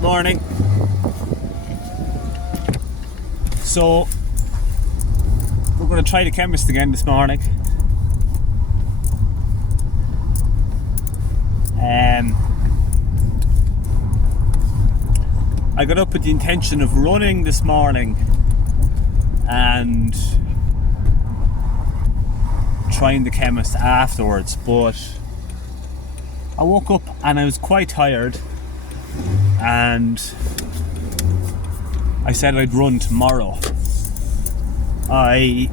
Morning. So we're going to try the chemist again this morning. I got up with the intention of running this morning and trying the chemist afterwards, but I woke up and I was quite tired, and I said I'd run tomorrow. I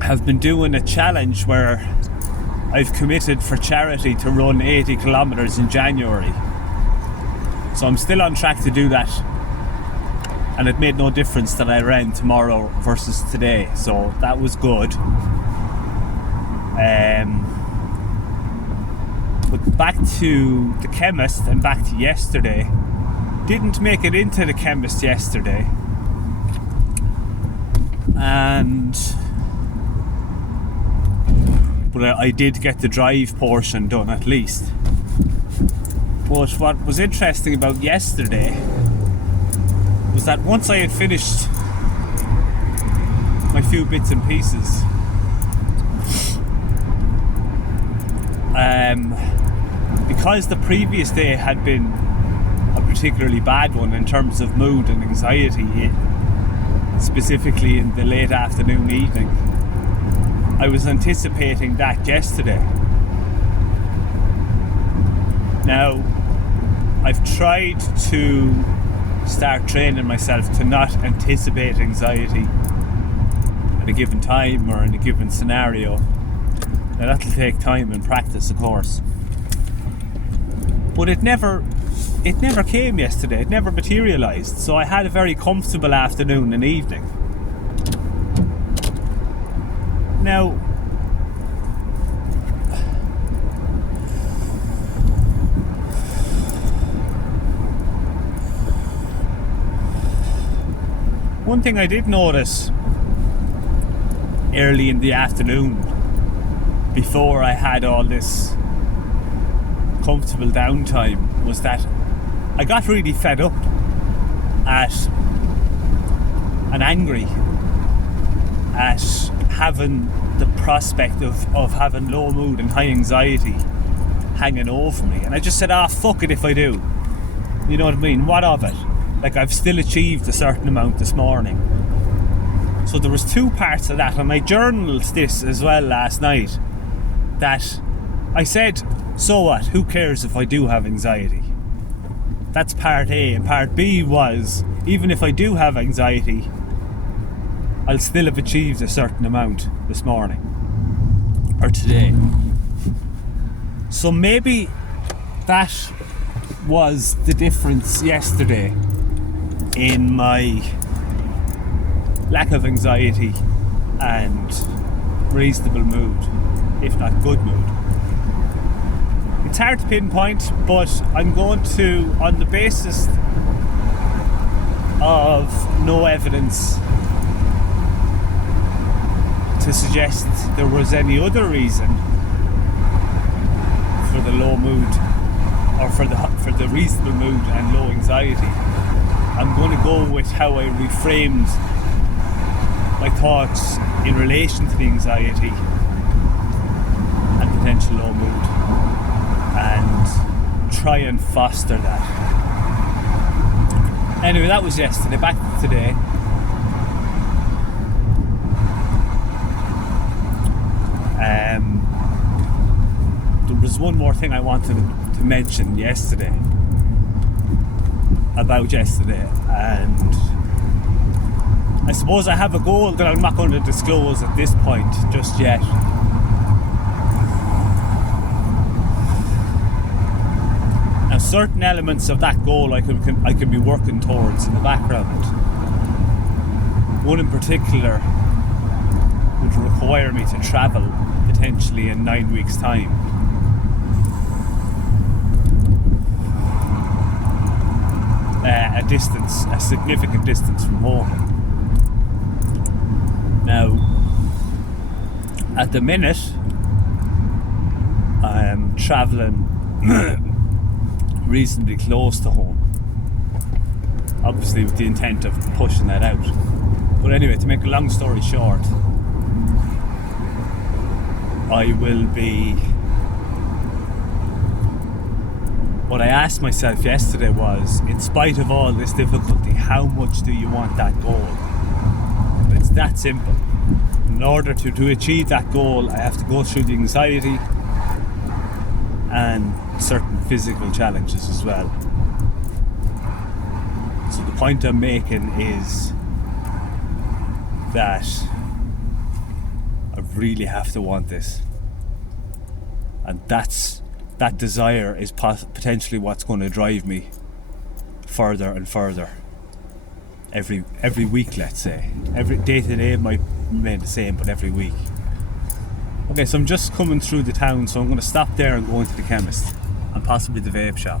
have been doing a challenge where I've committed for charity to run 80 kilometers in January. So I'm still on track to do that. And it made no difference that I ran tomorrow versus today. So that was good. But back to the chemist and back to yesterday. Didn't make it into the chemist yesterday. But I did get the drive portion done at least. But what was interesting about yesterday was that once I had finished my few bits and pieces, because the previous day had been a particularly bad one in terms of mood and anxiety, specifically in the late afternoon, evening, I was anticipating that yesterday. Now, I've tried to start training myself to not anticipate anxiety at a given time or in a given scenario. Now, that'll take time and practice, of course. But it never came yesterday. It never materialised. So I had a very comfortable afternoon and evening. Now, one thing I did notice early in the afternoon, before I had all this comfortable downtime, was that I got really fed up at and angry at having the prospect of having low mood and high anxiety hanging over me. And I just said, fuck it if I do. You know what I mean? What of it? Like, I've still achieved a certain amount this morning. So there was two parts of that, and I journaled this as well last night, that I said, so what? Who cares if I do have anxiety? That's part A. And part B was, even if I do have anxiety, I'll still have achieved a certain amount this morning or today. So maybe that was the difference yesterday in my lack of anxiety and reasonable mood, if not good mood. It's hard to pinpoint, but I'm going to, on the basis of no evidence to suggest there was any other reason for the low mood or for the reasonable mood and low anxiety, I'm going to go with how I reframed my thoughts in relation to the anxiety and potential low mood, and try and foster that. Anyway, that was yesterday. Back to today. There was one more thing I wanted to mention about yesterday, and I suppose I have a goal that I'm not going to disclose at this point just yet. Now, certain elements of that goal I can be working towards in the background. One in particular would require me to travel potentially in 9 weeks' time. A significant distance from home. Now, at the minute, I am travelling reasonably close to home. obviously with the intent of pushing that out. But anyway, to make a long story short, what I asked myself yesterday was, in spite of all this difficulty, how much do you want that goal? It's that simple. In order to achieve that goal, I have to go through the anxiety and certain physical challenges as well. So the point I'm making is that I really have to want this, and that desire is potentially what's going to drive me further and further every week, let's say. Every day to day might remain the same, but every week. Okay, so I'm just coming through the town, so I'm going to stop there and go into the chemist and possibly the vape shop.